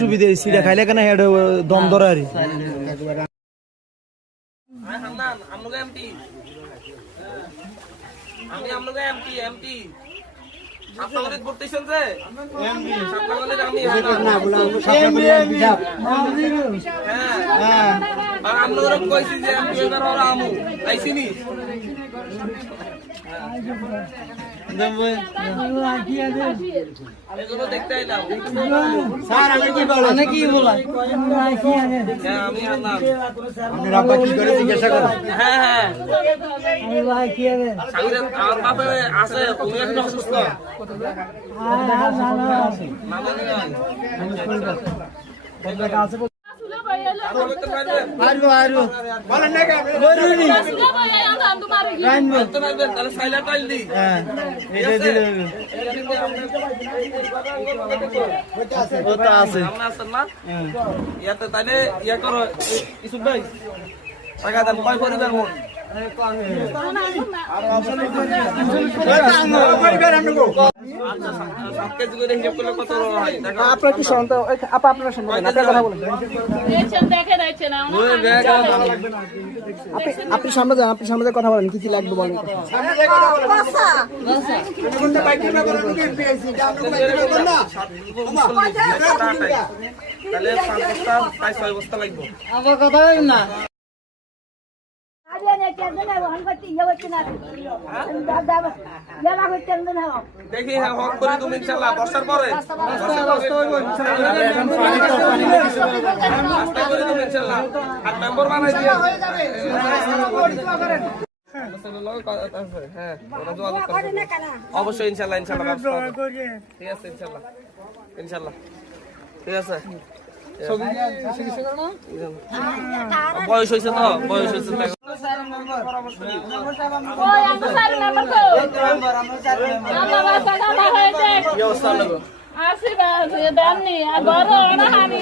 সুবিধা সিটা খাইলে কেন হেড দম ধরে আর আমি আমলোকে এমপি এমপি আপনাদের করতেছেন যে এমপি আপনাদের আমি না বলা এমপি হ্যাঁ আর আমলোকে কইছি যে এমপি এবার ওরা আমু আইছিনি দেখতে আইলাম স্যার আমি কি বলা না কি বলা আমি আনলাম আপনি রাব্বা কি করে জিজ্ঞাসা করেন হ্যাঁ হ্যাঁ আমি ভাই কি আছে আমার বাপে আছে উনি একটু অসুস্থ তাহলে ইয়া করো কিছু ভাই টাকা দেন কয় পরিবার মোট আপনার কি সন্তান আপনার সন্তান কথা বলেন আপনি সামনে যান আপনি সামনে কথা বলেন কি কি লাগবে বলেন তাহলে 5 বস্তা প্রায় 6 বস্তা লাগবে আমার কথা না দেখি হ্যাঁ হক করে তুমি ইনশাআল্লাহ বর্ষার পরে ইনশাআল্লাহ আর মেম্বার বানাই দিয়ে অবশ্যই ইনশাআল্লাহ ইনশাআল্লাহ ঠিক আছে ইনশাআল্লাহ ইনশাআল্লাহ ঠিক আছে বয়স হয়েছে তো বয়স হয়েছে আসি দেননি আর বড় হানি